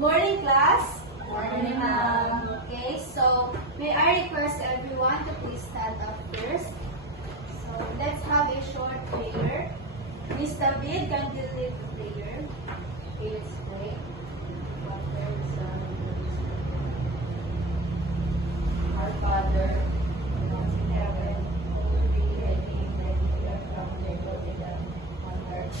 morning, class. Morning, ma'am. Okay, so may I request everyone to please stand up first. So let's have a short prayer. Miss David, can you lead the prayer? Okay, let's pray. Our Father, who art in heaven, hallowed be thy name, thy kingdom come, thy will be done, on earth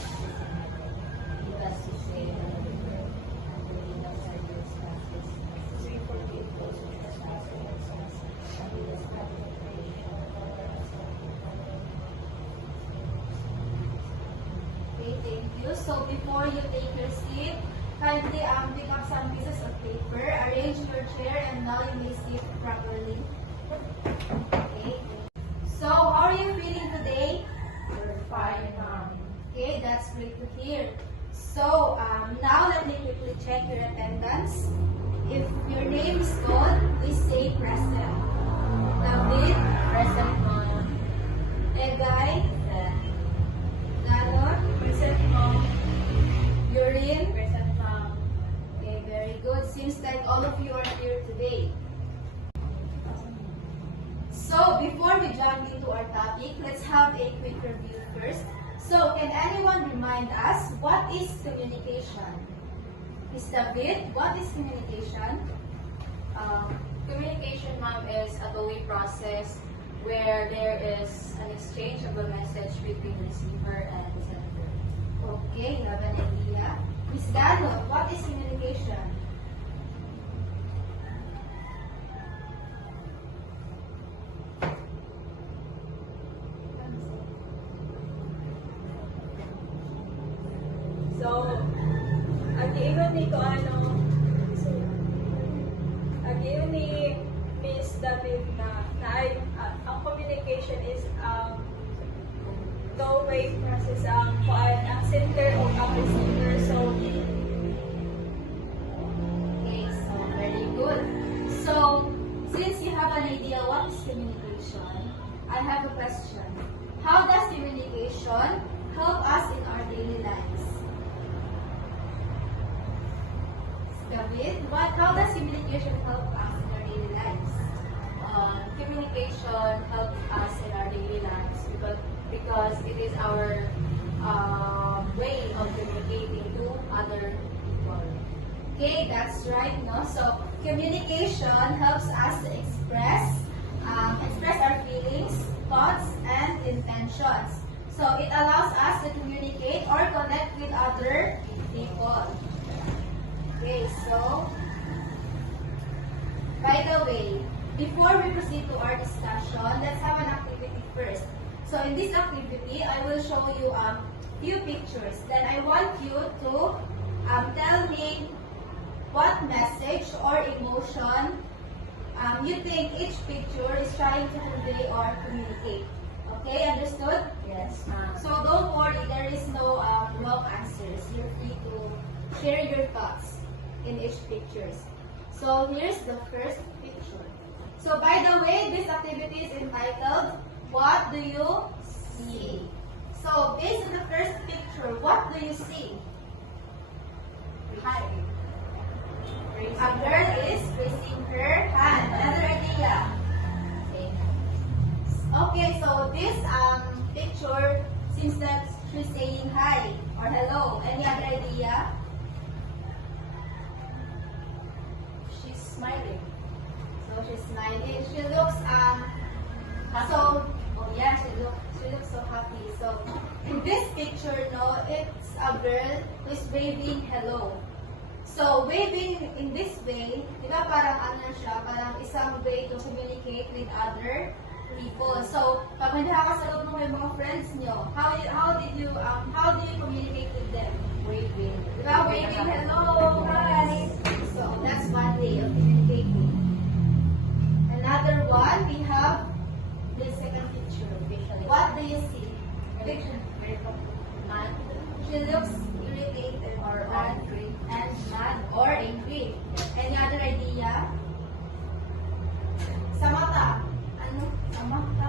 as it is in heaven. Give us this day our daily bread, and forgive us our trespasses, as we forgive those who trespass against us, and lead us not into temptation, but deliver us from evil. Okay, thank you. So before you take your seat, kindly pick up some pieces of paper, arrange your chair, and now you may sit properly. Okay. So how are you feeling today? We're fine, ma'am. Okay, that's great to hear. So now let me quickly check your attendance. If your name is called, please say present. David, Present, ma'am. Egay, Ganon, Present, ma'am. Yurin. Present, ma'am. Okay, very good. Seems like all of you are here today. So, before we jump into our topic, let's have a quick review first. So, can anyone remind us what is communication? Miss David, what is communication? Communication, ma'am, is a two-way process where there is an exchange of a message between receiver and sender. Okay, you have an idea. Miss Gano, what is communication? So, ag-iwan ni ag-iwan ni Miss David na ay, ang communication is two-way process ang sender o ang receiver. So, Okay, so very good. So, since you have an idea what is communication, I have a question. How does communication help us in our daily lives? David, how does communication help us in our daily lives? Communication helps us in our daily lives because it is our way of communicating to other people. Okay, that's right, no? So, communication helps us to express our feelings, thoughts, and intentions. So, it allows us to communicate or connect with other people. Okay, so, by the way, before we proceed to our discussion, let's have an activity first. So, in this activity, I will show you a few pictures. Then, I want you to tell me what message or emotion you think each picture is trying to convey or communicate. Okay, understood? Yes, ma'am. So don't worry, there is no wrong answers. You're free to share your thoughts in each pictures. So here's the first picture. So by the way, this activity is entitled, What Do You See? So based on the first picture, what do you see? Hi. A girl is raising her hand. Another idea. Okay, so this picture seems that she's saying hi or hello. Any other idea? She's smiling. So she's smiling. She looks so she looks so happy. So in this picture, no, it's a girl who's waving hello. So, waving in this way, di ba parang ano siya, parang isang way to communicate with other people. So, pag may nakakasalub mo yung mga friends nyo, how do you communicate with them? Waving. Di ba? Waving, hello, hi. So, that's one way of communicating. Another one, we have the second picture. What do you see? Picture. Mad. She looks irritated or angry and mad or angry. Any other idea? Sa mata. Ano? Sa mata.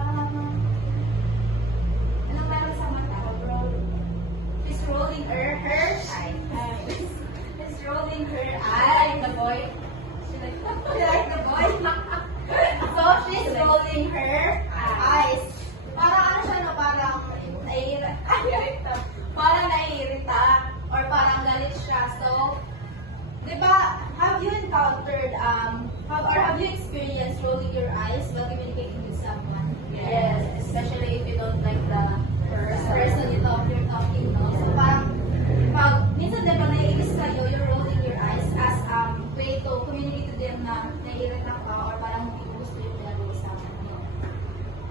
Anong meron sa mata? She's rolling her eyes. She's rolling her eyes. encountered, have you experienced rolling your eyes while communicating with someone? Yes. Especially if you don't like the person you're talking, no? So parang, minsan din pag naiinis kayo, you're rolling your eyes as way to communicate to them na naiirita ka or parang hindi mo gusto yung pinag-uusapan niyo.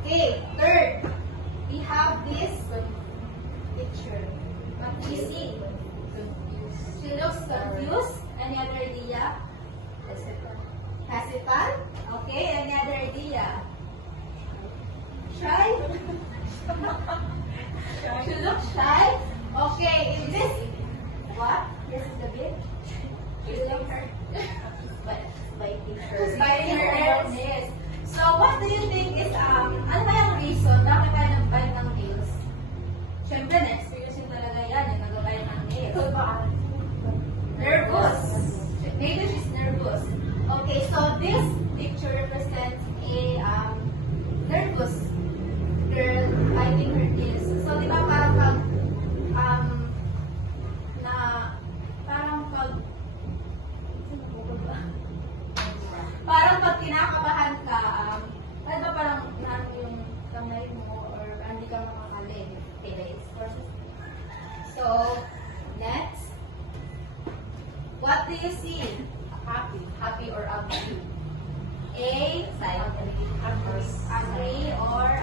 Okay, third, we have this picture. What do you see? She looks confused. Any other idea? Hesitant? Okay, any other idea? Shy? She looks shy? Okay, in this, what? This is the bit? She looks Biting biting her nails. So, what do you think is, ano ba yung reason? Bakit tayo nag-bite ng nails? Siyempre, na-experience yun talaga yan, yung nag-bite ng nails. Nervous. Maybe she's nervous. Okay, so this picture represents a nervous girl biting her nails. So, di ba parang pag, parang pag kinakabahan ka, ano ba parang yung kamay mo or hindi ka makakali. So, next. What do you see? Happy or ugly? A, agree or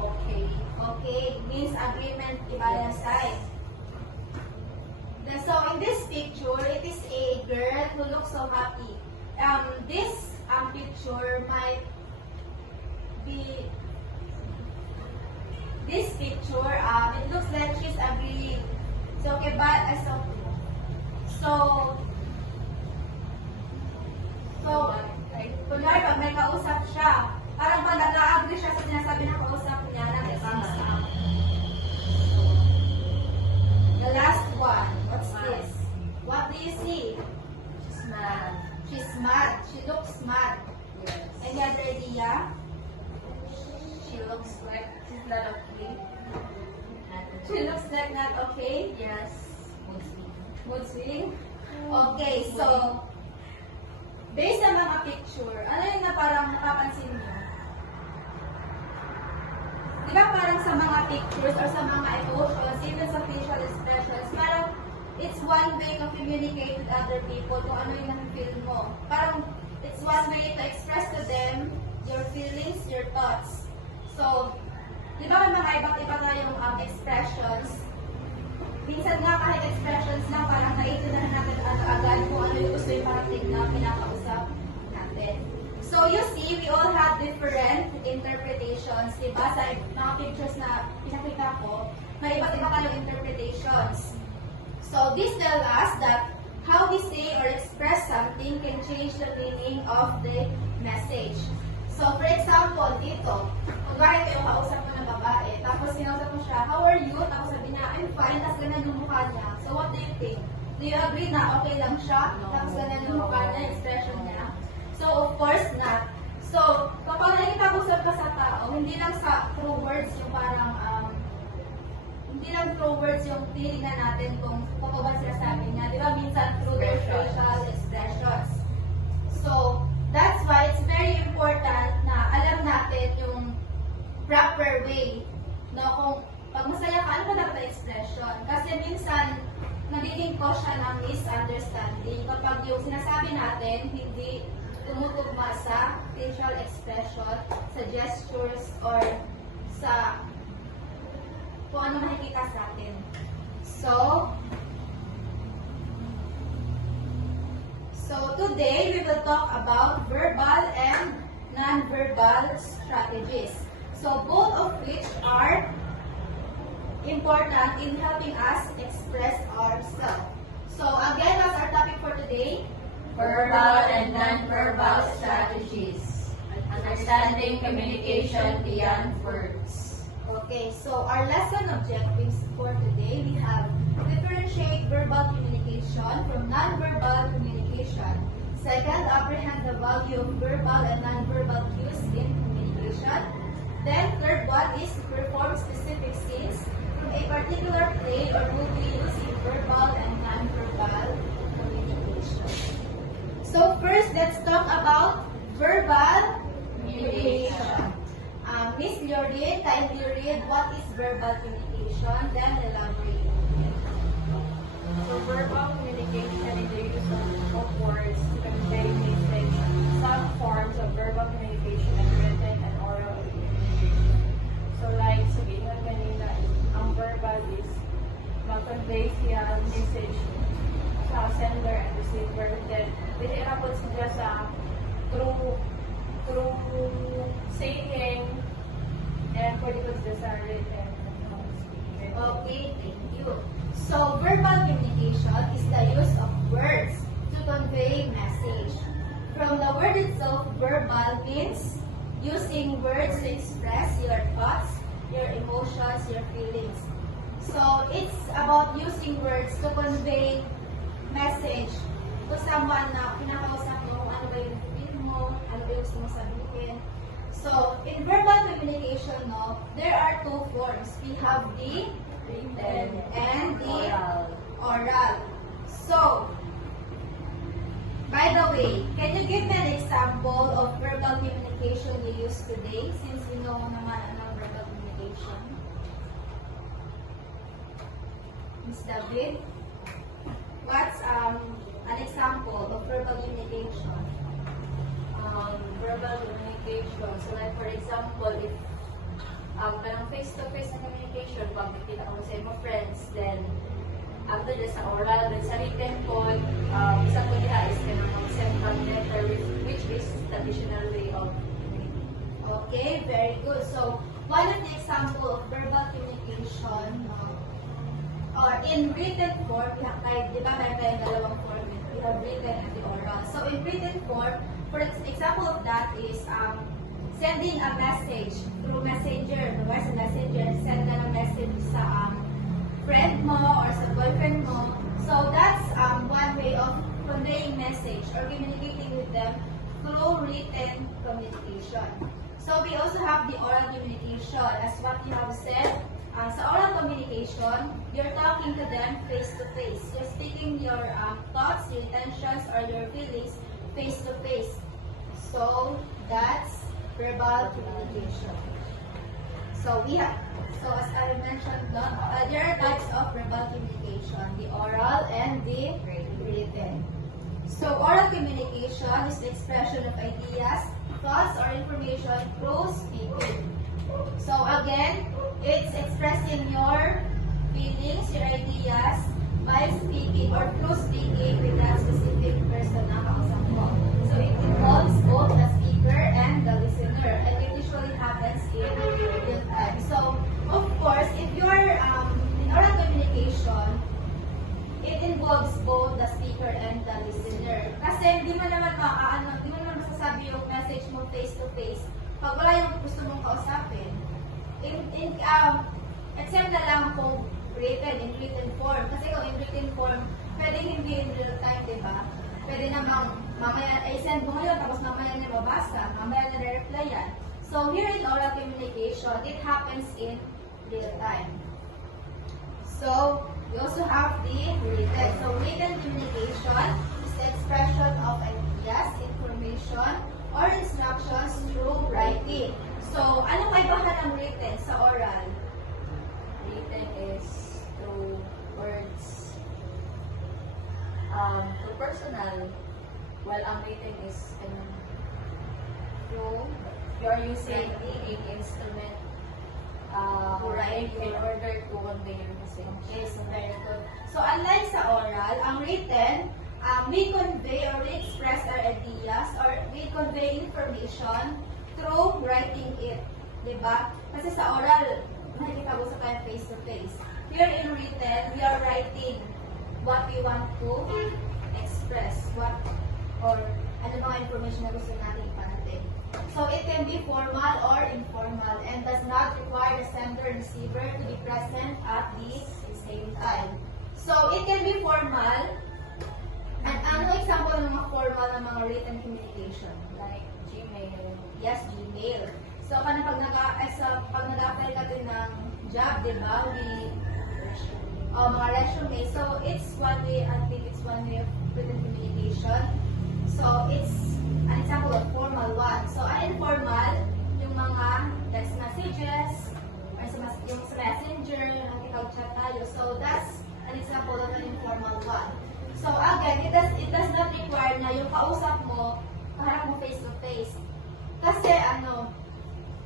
Okay. okay, means agreement, iba yung side. So in this picture, it is a girl who looks so happy. This picture might be this picture. It looks like she's agreeing. So okay, but kunwari pag may kausap siya, parang pag nag-agree siya sa sinasabi ng kausap niya, thumbs up. The last one, what's this? What do you see? She's mad. She's mad. She looks mad. Yes. Any other idea? She looks like she's not okay. She looks like not okay. Yes. Mood swing. Mood swing. Okay, so based sa mga picture, ano yung na parang napapansin niyo? Di ba parang sa mga pictures or sa mga emotions, even sa facial expressions, parang it's one way to communicate with other people kung ano yung na-feel mo. Parang it's one way to express to them your feelings, your thoughts. So, di ba may mga iba't iba tayong expressions? Minsan nga kahit expressions lang, parang naiintindihan natin agad kung ano yung gusto yung parating na pinakausap natin. So you see, we all have different interpretations, diba? Sa mga pictures na pinakita ko, may iba't iba tayong interpretations. So this tells us that how we say or express something can change the meaning of the message. So for example, dito, kung bakit kayo kausap mo ng babae, tapos sinausap mo siya, how are you? Tapos sabi niya, I'm fine, tapos ganun yung mukha niya. So what do you think? Do you agree na okay lang siya? Tapos ganun yung mukha niya, expression niya? So of course not. So, kapag nakikipag-usap ka sa tao, hindi lang sa through words yung parang, hindi lang through words yung tinignan natin kung ba sinasabi niya. Di ba minsan through their facial expressions. So, that's why it's very important na alam natin yung proper way. No, kung pag masaya ka, ano ba dapat na expression? Kasi minsan, nagiging cause siya ng misunderstanding kapag yung sinasabi natin hindi tumutugma sa facial expression, sa gestures, or sa kung ano makikita sa atin. So today we will talk about verbal and non-verbal strategies. So both of which are important in helping us express ourselves. So again, what's our topic for today? Verbal and non-verbal strategies. Understanding communication beyond words. Okay, so our lesson objectives for today, we have differentiate verbal communication from non-verbal communication. Second, apprehend the value of verbal and non-verbal cues in communication. Then, third one is to perform specific scenes from a particular play or movie using verbal and non-verbal communication. what is verbal communication, then elaborate. So verbal communication is the use of words to convey message. Some forms of verbal communication are written and oral communication. So like sabihin nga kanina, ang verbal is mag-convey siya message sa sender and receiver. Then, dili ra po siya sa through saying and pwede po siya sa written speaking. Okay, thank you. So, verbal communication is the use of words to convey message. From the word itself, verbal means using words to express your thoughts, your emotions, your feelings. So, it's about using words to convey message to someone na pinakausap mo, kung ano ba yung feel mo, ano ba yung gusto mo sabihin. So, in verbal communication, no, there are two forms. We have the written and the oral. So, by the way, can you give me an example of verbal communication you use today, since you know naman ang verbal communication? Ms. David, what's an example of verbal communication? Verbal communication. So like for example, if parang face-to-face na communication, pag nakita ko sa mga friends, then after this sa oral, then sa written po, isa po nila is mag-send ng letter, which is traditional way of communicating. Okay, very good. So, one of the example of verbal communication, or in written form, we have tayo, di ba, meron tayong dalawang form. We have written and the oral. So, in written form, for example of that is sending a message through messenger. Diba? Sa messenger, send ka ng message sa friend mo or sa boyfriend mo. So, that's one way of conveying message or communicating with them through written communication. So, we also have the oral communication. As what you have said, sa oral communication, you're talking to them face to face. You're speaking your thoughts, your intentions, or your feelings face to face. So, that's verbal communication. So, as I mentioned, there are types of verbal communication, the oral and the written. So, oral communication is the expression of ideas, thoughts, or information through speaking. So, again, it's expressing your feelings, your ideas by speaking or through speaking with that specific person na kausap mo. So, it involves both the speaker and the listener, and it usually happens in real time. So, of course, if you're in oral communication, it involves both the speaker and the listener. Kasi di mo naman masasabi yung message mo face to face pag wala yung gusto mong kausapin. Except na lang kung in written form. Kasi kung in written form, pwedeng hindi in real time, di ba? Pwede namang mamaya, send mo ngayon, tapos mamaya niya mabasa, mamaya niya reply yan. So, here in oral communication, it happens in real time. So, we also have the written. So, written communication is the expression of ideas, information, or instructions through writing. So, anong kaibahan ng written sa oral? Written is through words, through personal, while ang written is through you're using a instrument in order to convey your message. Okay, so very good. So, unlike sa oral, ang written, we convey or we express our ideas or we convey information through writing it. Diba? Kasi sa oral, nakikita mo sa tayo face to face. Here in written, we are writing what we want to express. Or ano mga information na gusto natin ipanatin. So, it can be formal or informal and does not require the sender and receiver to be present at the same time. So, it can be formal. And ano example ng mga formal na mga written communication? Like Gmail. Yes, Gmail. So, pag nag-apply ka din ng job, di ba? Mga resume. So, it's one way, I think it's one way of written communication. So, it's an example of formal one. So, informal, yung mga text messages, or sa yung sa messenger, nakikipag-chat tayo. So, that's an example of an informal one. So, again, it does not require na yung kausap mo, kaharap mo face to face. Kasi,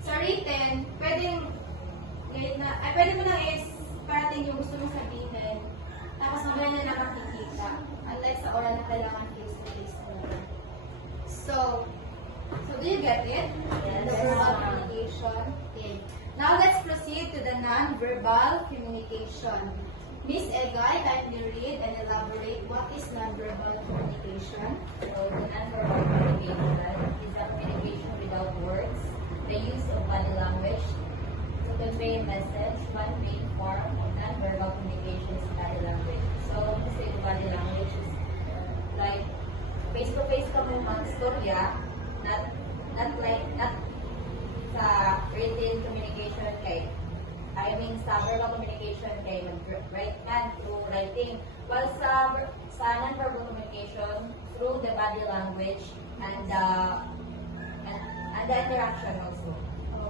sa written, pwede mo lang parating yung gusto mong sabihin, tapos mamaya na nakakikita. Unlike sa oral na kailangan face to face talaga. So do you get it? Yes. The verbal communication. Okay. Now let's proceed to the non-verbal communication. Miss Egay, kindly read and elaborate what is non-verbal communication. So, the non-verbal communication is a communication without words, the use of body language to convey a message. One main form of non-verbal communication is body language. So, to say body language is like face-to-face ka mo magstorya, not sa written communication kay sa verbal communication kay mag-write man through writing. While sa non-verbal communication through the body language and the interaction also.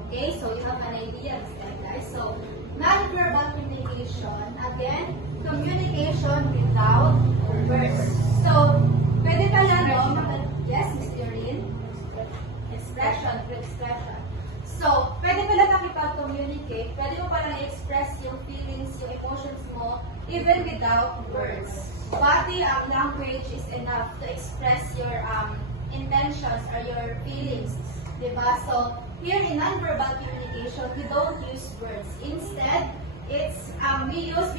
Okay, so you have an idea of that, guys. So, non-verbal communication, again, communication without words. So, pwede pala, yes, Ms. Doreen? Expression, through expression. So, pwede pala makipag-communicate, pwede mo palang i-express yung feelings, yung emotions mo, even without words. Body language is enough to express your intentions or your feelings. Diba? So, here in non-verbal communication, we don't use words. Instead, we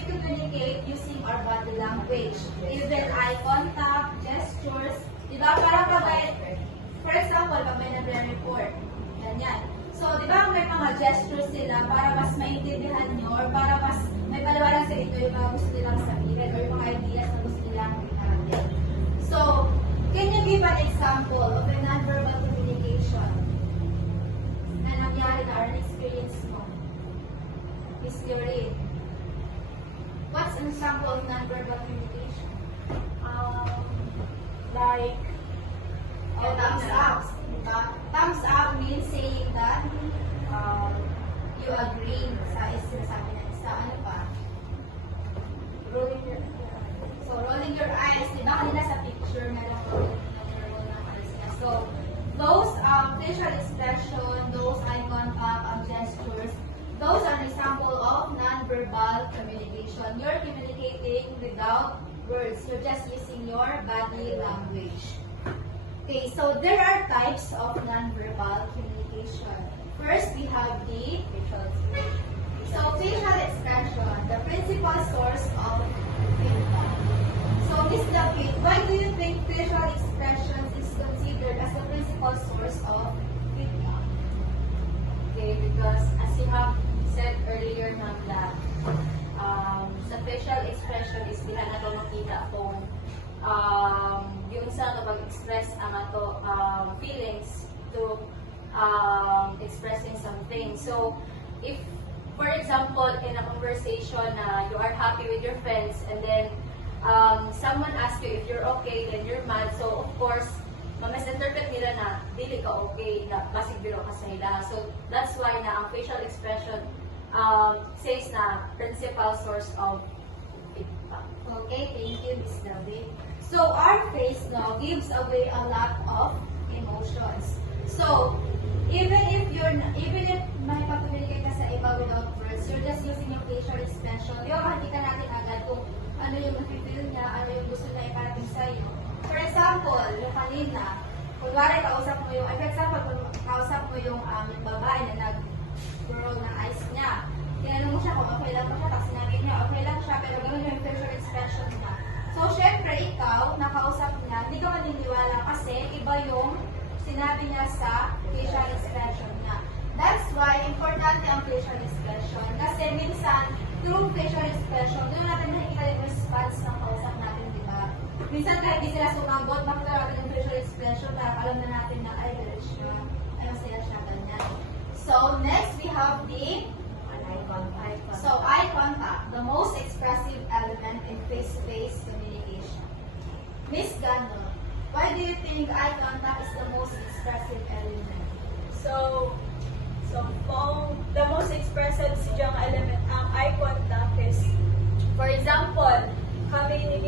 communicate using our body language. Even eye contact, gestures. Diba? Para for example, pag may nagre-report, ganyan. So, di ba may mga gestures sila para mas maintindihan nyo or para mas may paliwanag sa inyo yung mga gusto nilang sabihin or yung mga ideas na gusto nilang iharapin. So, can you give an example of a non-verbal communication na nangyari na or experience mo? Miss Doreen, what's an example of non-verbal communication? Like, Thumbs up. Diba? Thumbs up means saying that you agree sa sinasabi ng isa. Ano pa? rolling your So, rolling your eyes. Diba kanina sa picture, meron ko roll ng eyes niya. So, those facial expression, those eye contact, gestures, those are an example of non-verbal communication. You're communicating without words. You're just using your body language. Okay, so there are types of non-verbal communication. First, we have the Facial expression. so facial expression, the principal source of feedback. So, Ms. David, why do you think facial expressions is considered as the principal source of feedback? Okay, because as you have said earlier na that sa facial expression is diha na to makita kung yung sa pag-express ang ato feelings to expressing something. So, if, for example, in a conversation na you are happy with your friends and then someone asks you if you're okay, then you're mad. So, of course, ma-misinterpret nila na dili ka okay, na basig biro ka sa nila. So, that's why na ang facial expression says na principal source of feedback. Okay, thank you, Ms. David. So, our face now gives away a lot of emotions. So, even if may pag-communicate ka sa iba without words, you're just using your facial expression. Yung makikita natin agad kung ano yung nafe-feel niya, ano yung gusto niya iparating sa iyo. For example, yung kanina, kunwari kausap mo yung babae na nag-roll ng eyes niya. Tinanong mo siya kung okay lang pa siya, tapos sinabi niya, okay lang siya, pero gano'n yung facial expression niya. So, syempre, ikaw, nakausap niya, hindi ka maniniwala kasi iba yung sinabi niya sa facial expression niya. That's why, importante ang facial expression. Kasi minsan, through facial expression, doon natin nakikita yung response ng kausap natin, di ba? Minsan, kahit di sila sumagot, makita natin yung facial expression, para alam na natin na, ay, ganun siya, ay, masaya siya, ganyan. So, next, we have the Eye contact. So, eye contact, the most expressive element in face-to-face communication. Miss Gano, why do you think eye contact is the most expressive element? So, So, the most expressive siya nga element ang eye contact is, for example, kami ni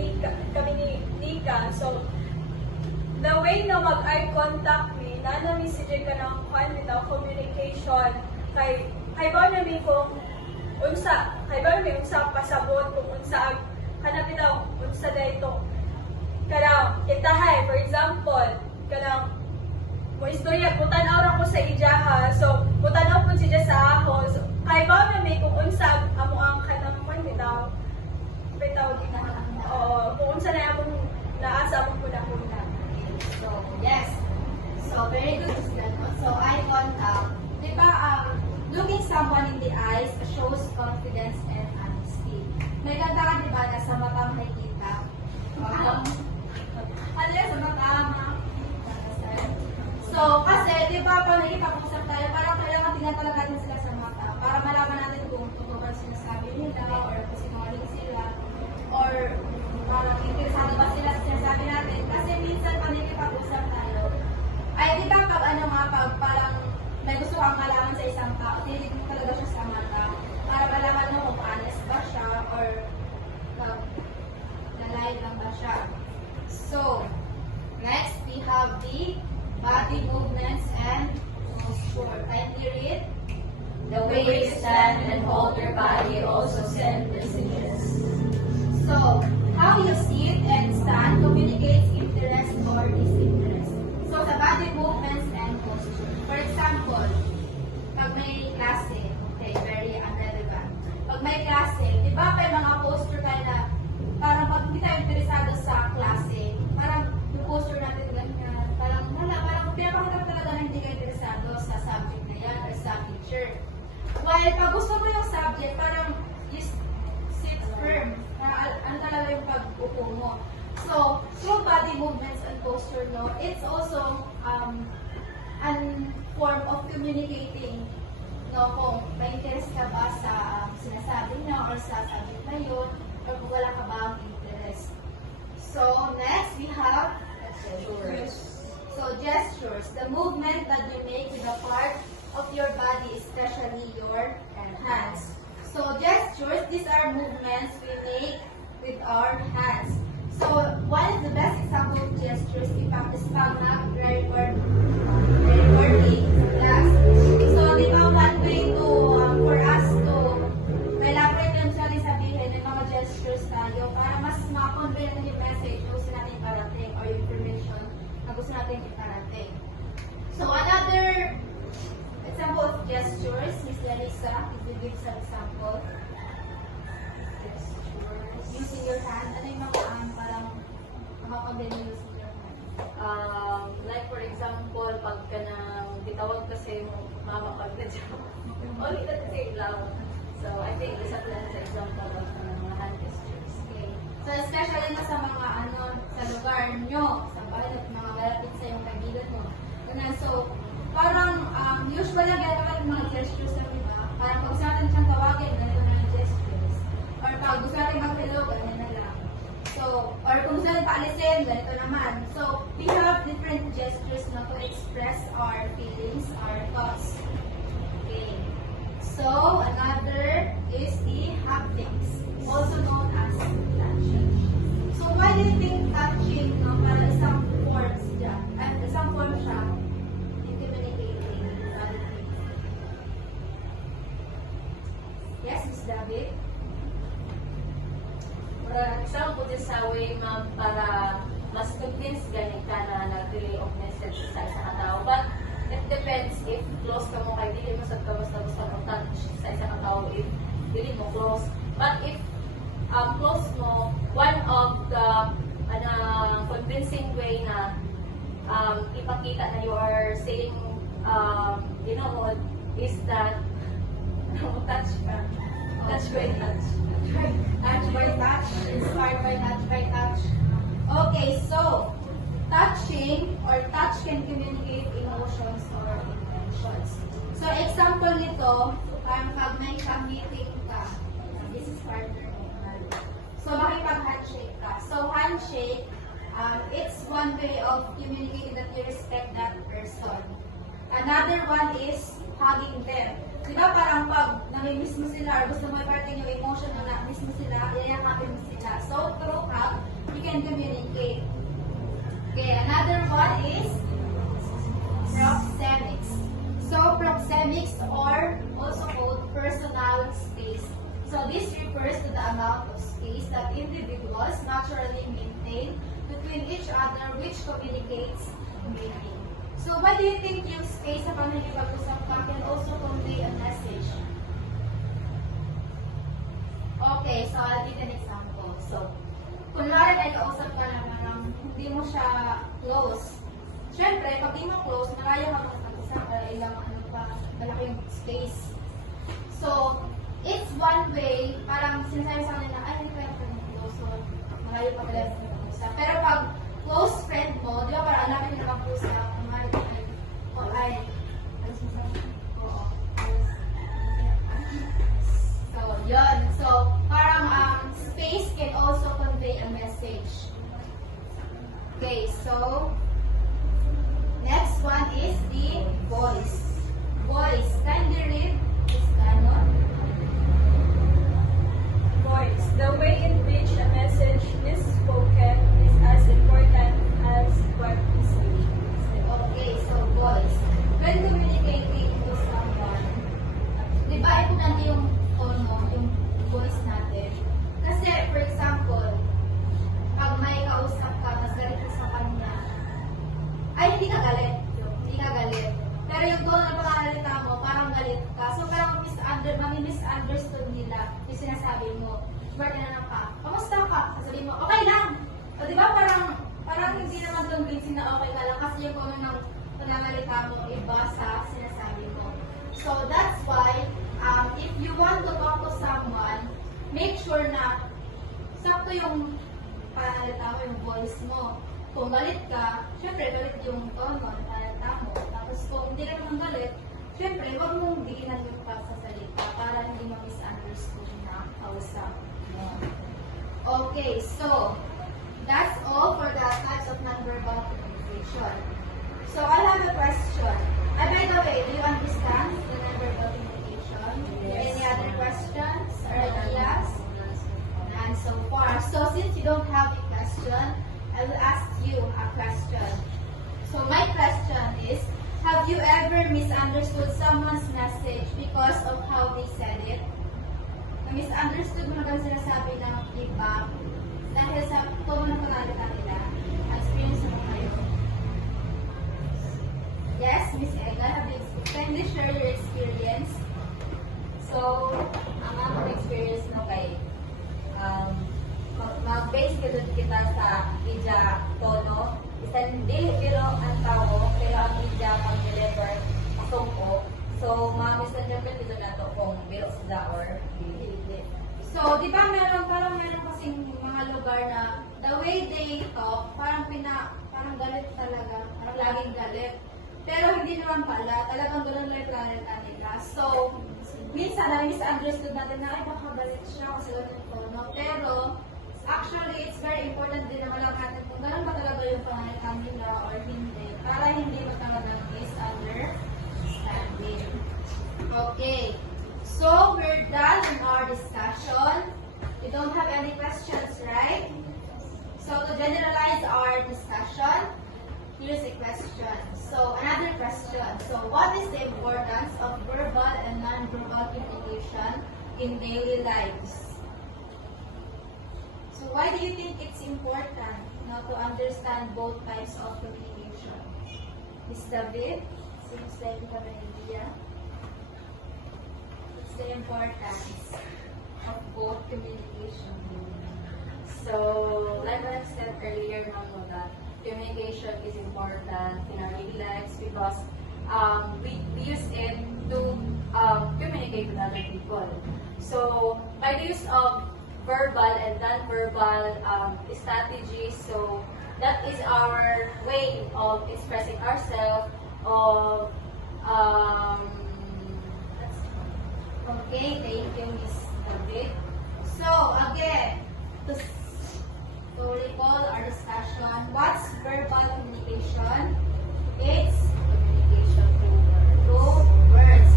Nika, so, the way na mag-eye contact mi, nanami si Jay ka ng communication, kay ba namin kung unsa pasabot, kung unsa, kanang bitaw, unsa dayto, kanang, itahay, for example, kanang, mo istorya, putanaw ra ko sa ijaha, so, putanaw po siya sa ako, so, kay ba namin kung unsa, amo ang kanang man, bitaw, kung unsa na among naasa mong kuna-kuna. So, yes. So, very good. So, eye contact. Di ba, looking someone in the eyes shows confidence and honesty. May ganda ka, di ba, na sa mata makikita? Ano yan, sa mata makikita? So, kasi, di ba, pag nakipag-usap tayo, parang kailangan tingnan talaga natin sila sa mata para malaman natin kung totoo ba sinasabi nila or kung sinungaling sila or parang interesado ba sila sa sinasabi natin. Kasi minsan, pag nakipag-usap tayo, ay, di ba, pag parang may gusto kang malaman sa isang tao, tinitig mo talaga siya sa mata para malaman mo kung honest ba siya or lalay lang ba siya. So, next, we have the body movements and posture. Kindly read. The way you stand and hold your body also send messages. So, how you sit and stand communicates interest or disinterest. So, the body movements and posture. For example, pag may klase, okay, very relevant. Pag may klase, di ba may mga posture tayo na parang pag hindi tayo interesado sa klase, parang yung posture natin ganyan, parang pinapakita talaga na hindi ka interesado sa subject na yan or sa teacher. While pag gusto mo yung subject, parang you sit firm. Ano talaga yung pag-upo mo. So, through body movements and posture, no, it's also a form of communicating, no, kung may interest ka ba sa sinasabi niya or sa subject na yun, or kung wala ka ba ang interest. So, next, we have gestures. So, gestures, the movement that you make with a part of your body, especially your hands. So, gestures, these are movements we make with our hands. So, one of the best example of gestures is pag working class. So, di ba, one way to, for us to elaborate yung saling sabihin ng mga gestures tayo para mas ma-convey natin yung message na gusto natin iparating or yung information na gusto natin iparating. So, another example of gestures, Miss Larissa, if you give some example. Using your hand, ano yung mga parang makakabili mo using your hand? Like for example, pag ka nang bitawag kasi mo mama pag na-job, only that the same lang. So I think isa lang sa example of mga hand gestures. Okay. So, especially na sa mga sa lugar nyo, sa bahay, at mga malapit sa yung kaibigan mo. Ganun. So, parang usually gano'n yung mga gestures na diba? Parang pag gusto natin siyang tawagin, ganito na yung gestures. Or pag gusto natin mag-hello, ganyan na lang. So, or kung gusto natin paalisin, ganito naman. So, we have different gestures na to express our feelings, our thoughts. Okay. So, another is the haptics, also known as touching. So, why do you think touching, no, para isang form siya, isang form siya, in communicating with other people? Yes, Ms. David? Isang po din sa way, ma'am, para mas convince ganit ka na nag-relay of message sa isang katao. But it depends if close ka mo kay dili mo sa basta-basta mo touch sa isang katao if dili mo close. But if close mo, one of the convincing way na ipakita na you are saying is that touch ka. Touch by touch. Touch by touch, inspired by touch by touch. Okay, so touching or touch can communicate emotions or intentions. So example nito, parang pag may meeting ka, this is partner mo. So makipag-handshake ka. So handshake, it's one way of communicating that you respect that person. Another one is hugging them. Di ba parang pag nami-miss mo sila or gusto mo i-parting yung emotion na na-miss mo sila, iyayakapin mo sila. So, through hug, you can communicate. Okay, another one is proxemics. So, proxemics or also called personal space. So, this refers to the amount of space that individuals naturally maintain between each other which communicates meaning. So, why do you think yung space sa panahipag-usap ka can also convey a message? Okay, so I'll give an example. So, kunwari may kausap ka na parang hindi mo siya close. Siyempre, pag di mo close, malayo ka mag-usap para ilang ano pa, malaki yung space. So, it's one way, parang sinasabi sa kanila, ay, hindi kaya ka close, so malayo pa pala yung mag-usap. Pero pag close friend mo, di ba parang alam mo na mag-usap, so, yun. So, parang space can also convey a message. Okay, so, next one is the voice. Voice. Kindly read this canon. Voice. The way in which a message is spoken is as important as what is said. Okay, so voice. When communicating to someone, di ba importante yung tono, yung voice natin? Kasi, for example, pag may kausap ka, mas galit ka sa kanya, ay, hindi ka galit. Hindi ka galit. Pero yung tono na pangalalita mo, parang galit ka. So, parang mami-misunderstood nila yung sinasabi mo. Diba, tinanong ka, kamusta ka? Sasabihin mo, okay lang. O, di ba, parang hindi naman convincing na okay ka lang kasi yung tono ng panangalita mo iba sa sinasabi mo. So, that's why, if you want to talk to someone, make sure na sakto yung panangalita mo, yung voice mo. Kung galit ka, syempre galit yung tono ng panangalita mo. Tapos kung hindi ka naman galit, syempre huwag mong diinan yung pagsasalita para hindi ma-misunderstood na kausap mo. Okay, so, that's all for the types of nonverbal communication. So, I have a question. By the way, do you understand the nonverbal communication? Yes. Any other questions or ideas? None so far. So, since you don't have a question, I will ask you a question. So, my question is, have you ever misunderstood someone's message because of how they said it? Na-misunderstood mo na sinasabi ng iba dahil sa tono ng pangalita nila? Experience mo kayo? Yes, Miss Ega, have you kindly share your experience? So, ang akong experience no kay mag-base kita sa ija tono, isang dili pero ang tao, pero ang ija mag-deliver pasungko. So, ma-misinterpret dito na to kung biro sila or hindi. So, di ba meron kasing mga lugar na the way they talk, parang galit talaga, parang laging galit. Pero hindi naman pala, talagang doon lang yung planeta nila. So, minsan na-misunderstood natin na, ay baka galit siya kasi ganun yung tono. Pero, actually, it's very important din na malaman natin kung ganun ba talaga yung planeta nila or hindi. Para hindi ba talaga misunderstanding. Okay. So, we're done in our discussion. We don't have any questions, right? So, to generalize our discussion, here's a question. So, another question. So, what is the importance of verbal and non-verbal communication in daily lives? So, why do you think it's important to understand both types of communication? Ms. David, seems like you have an idea. What's the importance of both communication? So, like what I said earlier, Mamo, that communication is important in our daily lives because we use it to communicate with other people. So, by the use of verbal and non-verbal strategies, so that is our way of expressing ourselves, of Okay, thank you, Ms. David. So, again, to recall our discussion, what's verbal communication? It's communication through through words.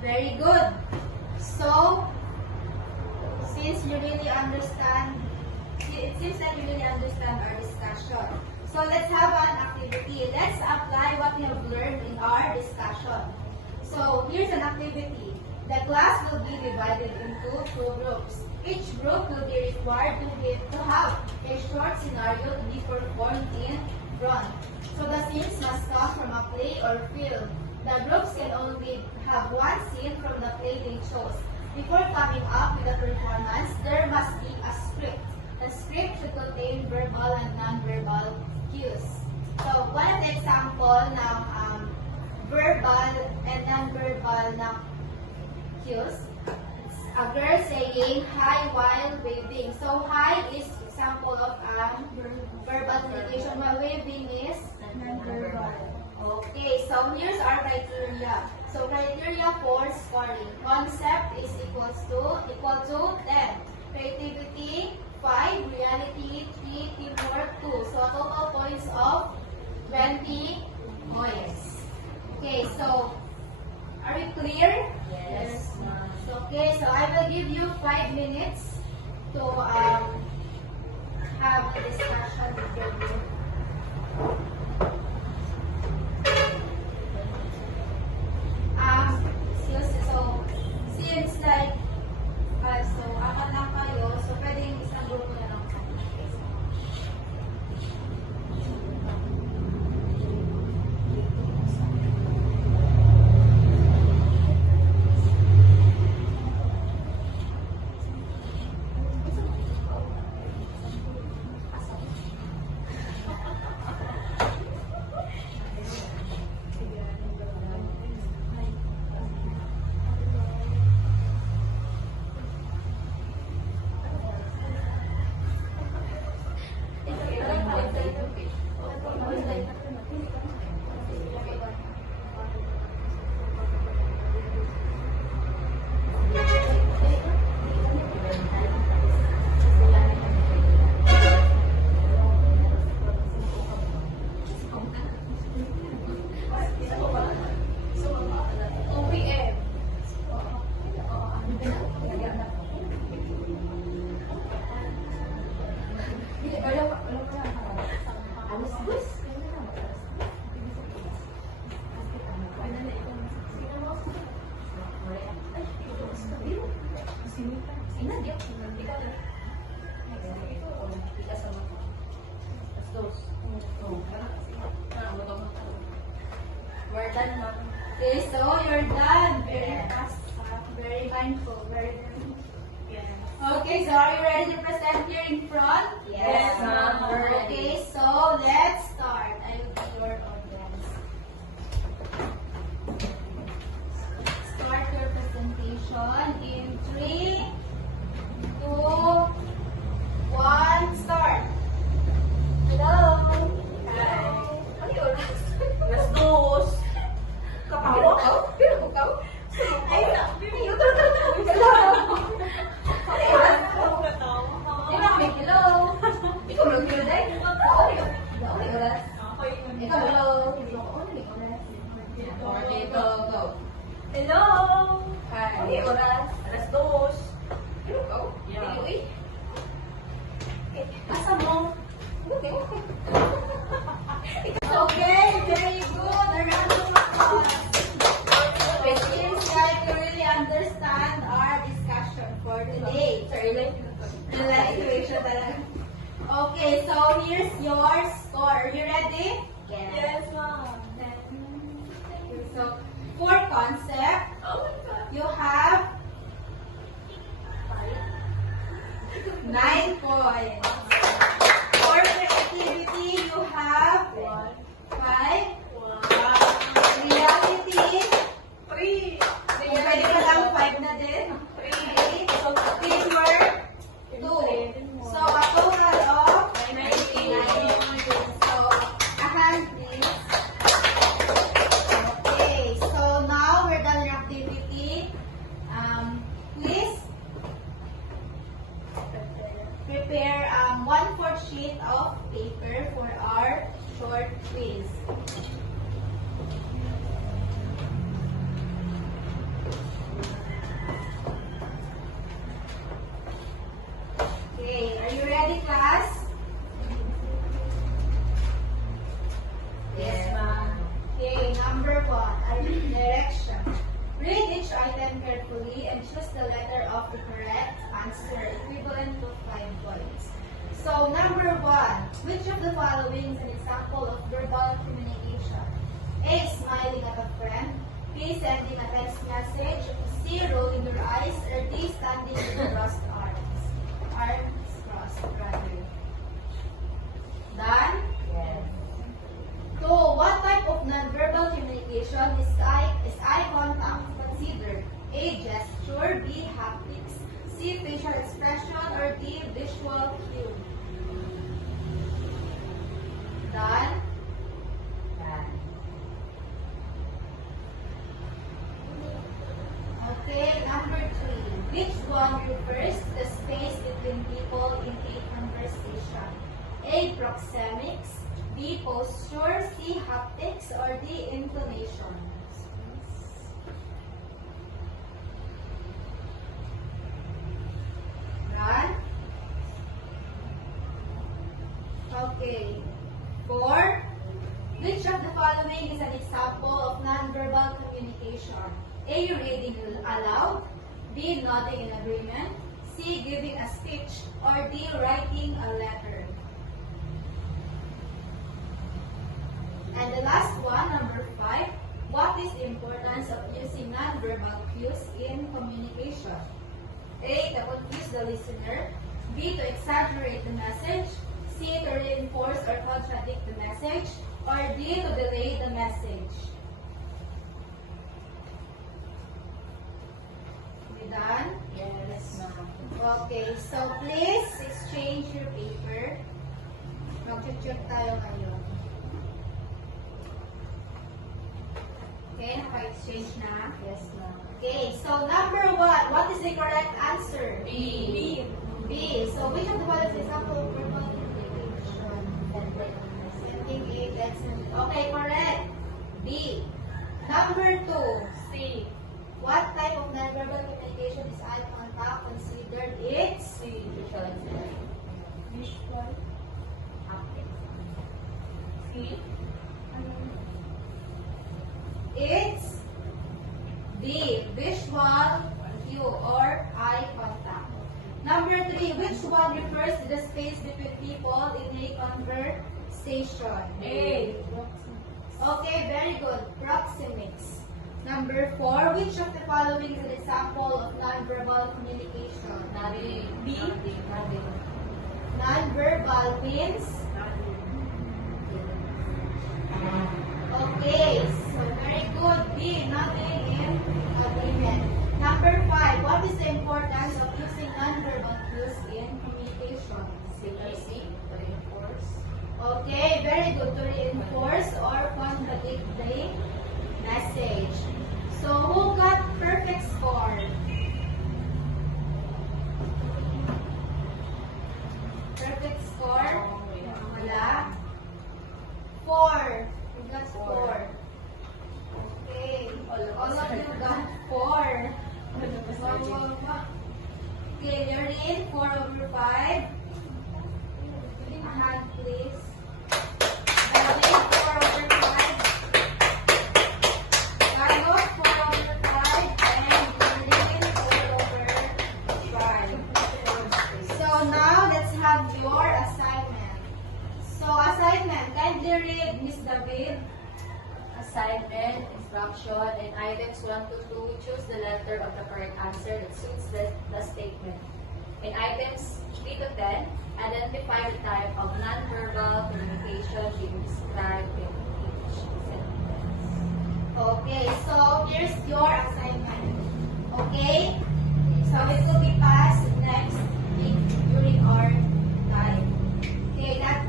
Very good. So, since you really understand, it seems that you really understand our discussion. So let's have an activity. Let's apply what we have learned in our discussion. So here's an activity. The class will be divided into 2 groups. Each group will be required to have a short scenario to be performed in front. So the scenes must come from a play or film. The groups can only have one scene from the play they chose. Before coming up with a performance, there must be a script. The script should contain verbal and non-verbal cues. So, one of the example ng verbal and non-verbal na cues. It's a girl saying hi while waving. So, hi is example of verbal communication, while waving is non-verbal. Okay, so here's our criteria. So, criteria for scoring. Concept is equal to 10. Creativity, 5, reality, 3, teamwork, 2. So, total points of 20 points. Okay, so, are we clear? Yes, ma'am. Okay, so I will give you 5 minutes to have a discussion with your group. So, since like, so, apat lang kayo, so pwedeng isang grupo na lang. We're done na. Okay, so you're done. Very fast, very mindful, very good. Okay, so are you ready to present here in front? Yes, ma'am. We're ready. Okay, so let's start. I will be your audience. Start your presentation in 3, 2, 1, start. Hello! Hi. Ano yun? Alas 2. Kapawa ka? Pero ikaw? Ay, Hello! Hello! Hello! Ikaw lang yun eh? Oo, may oras. Ikaw, hello! Okay, go, go. Hello! Hi. May oras. Alas 2. Pero ikaw? Yeah. Ikaw eh. Asa mo? Okay, okay. Okay, very good. A round of applause. It seems like you really understand our discussion for today. Sorry, like, Relaxation talaga. Okay, so here's your score. Are you ready? Yes, ma'am. So, for concept, Oh my God. you have 9 points. For creativity, you have 5. Reality, 3. kung pwede ka lang 5 na din. 3. Teamwork, 2. So, a total of 19. So, a hand please. Okay, so now we're done with activity. Please prepare 1/4 sheet of paper for our short quiz. and choose the letter of the correct answer, equivalent to 5 points. So, number 1, which of the following is an example of verbal communication? A. Smiling at a friend. B. Sending a text message. C. Rolling your eyes. Or D. Standing with crossed arms. Arms crossed, rather. Done? Yes. 2. What type of nonverbal communication is eye contact considered? A. Gesture. B. Haptics. C. Facial expression. Or D. Visual cue. Done? Done. Okay, number 3. Which one refers to the space between people in a conversation? A. Proxemics. B. Posture. C. Haptics. Or D. Intonation. Run. Okay. 4. Which of the following is an example of nonverbal communication? A. Reading aloud. B. Nodding in agreement. C. Giving a speech. Or D. Writing a letter. And the last one, number 5. What is the importance of using nonverbal cues in communication? A. To confuse the listener. B. To exaggerate the message. C. To reinforce or contradict the message. Or D. To delay the message. We done? Yes, ma'am. Okay, so please exchange your paper. Mag-check tayo ngayon. Okay, naka-exchange na. Yes, ma'am. Okay, so number 1, what is the correct answer? B. B. So which of the following is example of verbal communication? Sending a text message. Okay, correct. B. Number 2. C. What type of nonverbal communication is eye contact considered? It's C. Visual expression. Visual. Haptics. C. It's D. Visual cue or eye contact. Number 3. Which one refers to the space between people in a conversation? A. Okay, very good. Proxemics. Number 4. Which of the following is an example of nonverbal communication? Nodding. B. Nodding. Nodding. Nonverbal means? Okay, so very good. B. Nothing in agreement. Number 5. What is the importance of using nonverbal cues in communication? Secrecy. To reinforce. Okay, very good. To reinforce or contradict the message. So, who got perfect score? Perfect score? Wala. 4. You got 4. Okay. All of you got 4. Okay, Lorraine, 4/5. A hand, please. David, 4/5. Carlos, 4/5. And Lorraine, 4/5. So now, let's have your assignment. So, assignment, kindly read, Miss David. Assignment, instruction, and items 1 to 2, choose the letter of the correct answer that suits the statement. In items 3 to 10, identify the type of nonverbal communication being described in each sentence. Okay, so here's your assignment. Okay? So it will be passed next week during our time. Okay, that.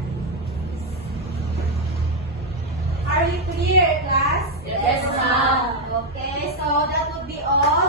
Are we clear, class? Yes, ma'am. Okay, so that would be all